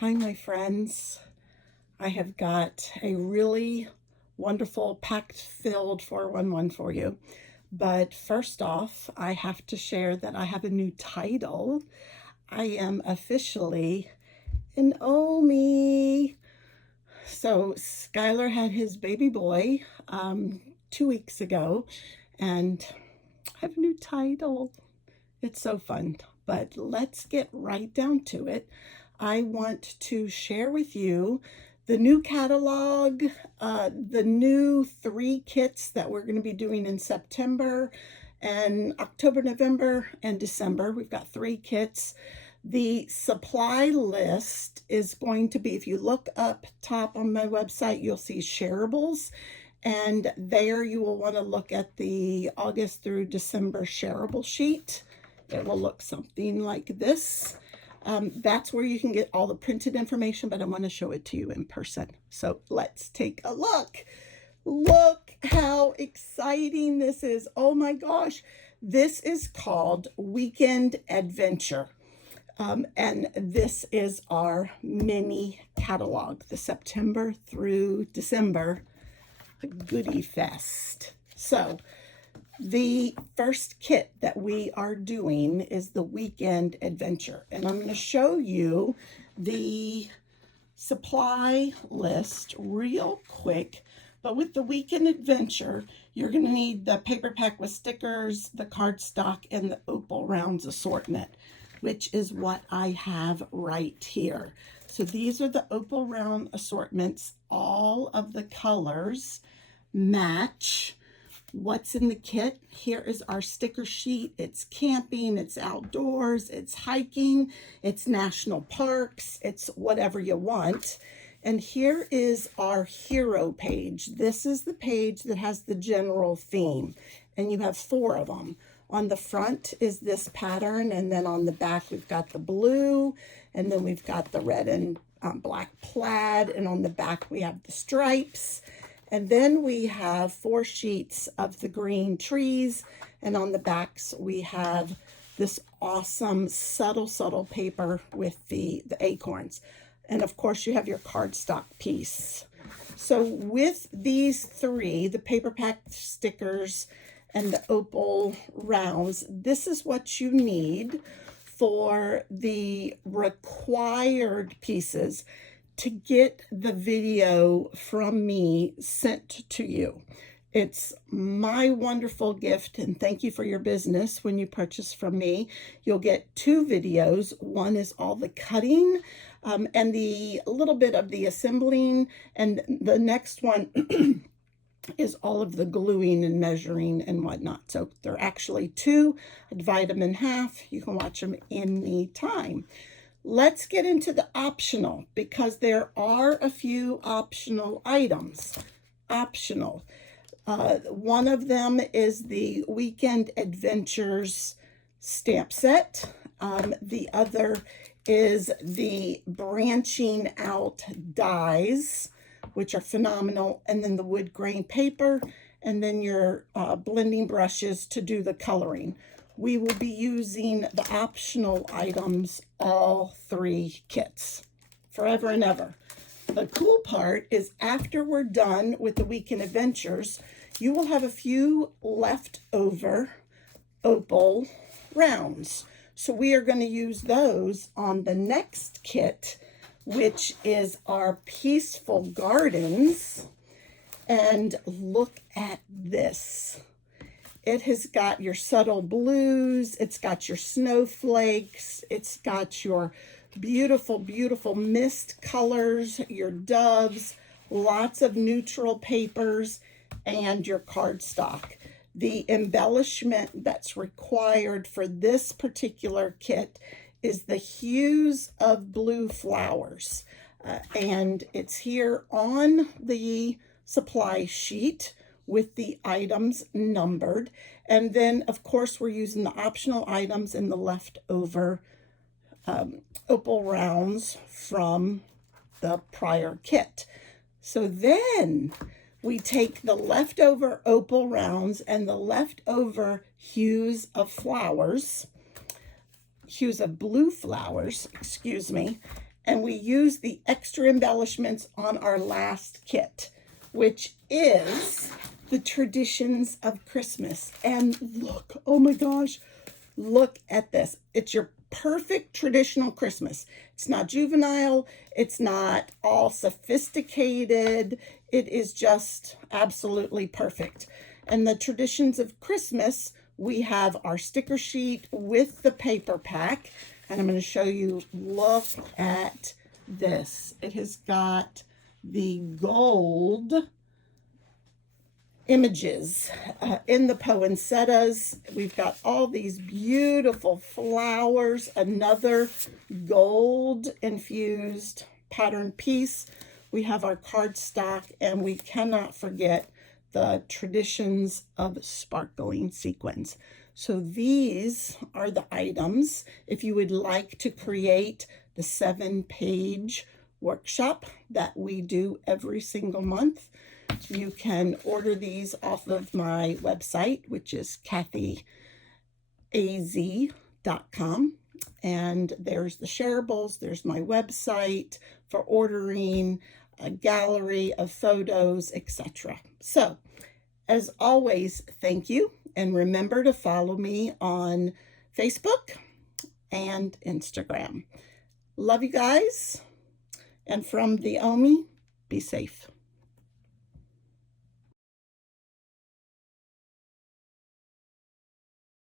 Hi, my friends. I have got a really wonderful packed-filled 411 for you. But first off, I have to share that I have a new title. I am officially an Omi. So Skylar had his baby boy 2 weeks ago, and I have a new title. It's so fun. But let's get right down to it. I want to share with you the new catalog, the new 3 kits that we're going to be doing in September and October, November, and December. We've got 3 kits. The supply list is going to be, if you look up top on my website, you'll see shareables. And there you will want to look at the August through December shareable sheet. It will look something like this. That's where you can get all the printed information, but I want to show it to you in person. So let's take a look. Look how exciting this is. Oh my gosh. This is called Weekend Adventure. And this is our mini catalog, the September through December goodie fest. So the first kit that we are doing is the Weekend Adventure. And I'm going to show you the supply list real quick. But with the Weekend Adventure, you're going to need the paper pack with stickers, the cardstock, and the opal rounds assortment, which is what I have right here. So these are the opal round assortments. All of the colors match what's in the kit. Here is our sticker sheet. It's camping, it's outdoors, it's hiking, it's national parks, it's whatever you want. And here is our hero page. This is the page that has the general theme, and you have 4 of them. On the front is this pattern, and then on the back we've got the blue, and then we've got the red and black plaid, and on the back we have the stripes. And then we have 4 sheets of the green trees, and on the backs we have this awesome subtle paper with the acorns. And of course you have your cardstock piece. So with these 3, the paper pack stickers and the opal rounds, this is what you need for the required pieces to get the video from me sent to you. It's my wonderful gift, and thank you for your business. When you purchase from me, you'll get 2 videos. One is all the cutting and the little bit of the assembling, and the next one is all of the gluing and measuring and whatnot. So they're actually 2. I divide them in half. You can watch them anytime. Let's get into the optional, because there are a few optional items. Optional. One of them is the Weekend Adventures stamp set. The other is the branching out dies, which are phenomenal, and then the wood grain paper, and then your blending brushes to do the coloring. We will be using the optional items, all 3 kits, forever and ever. The cool part is after we're done with the Weekend Adventures, you will have a few leftover opal rounds. So we are going to use those on the next kit, which is our Peaceful Gardens. And look at this. It has got your subtle blues, it's got your snowflakes, it's got your beautiful, beautiful mist colors, your doves, lots of neutral papers, and your cardstock. The embellishment that's required for this particular kit is the hues of blue flowers. And it's here on the supply sheet with the items numbered. And then, of course, we're using the optional items in the leftover opal rounds from the prior kit. So then we take the leftover opal rounds and the leftover hues of flowers, hues of blue flowers, excuse me, And we use the extra embellishments on our last kit, which is the Traditions of Christmas. And look, oh my gosh, look at this. It's your perfect traditional Christmas. It's not juvenile. It's not all sophisticated. It is just absolutely perfect. And the Traditions of Christmas, we have our sticker sheet with the paper pack. And I'm going to show you, look at this. It has got the gold images in the poinsettias. We've got all these beautiful flowers, another gold infused pattern piece. We have our cardstock, and we cannot forget the Traditions of Sparkling Sequins. So these are the items. If you would like to create the 7-page workshop that we do every single month, you can order these off of my website, which is kathyaz.com. And there's the shareables, there's my website for ordering, a gallery of photos, etc. So, as always, thank you. And remember to follow me on Facebook and Instagram. Love you guys. And from the Omi, be safe.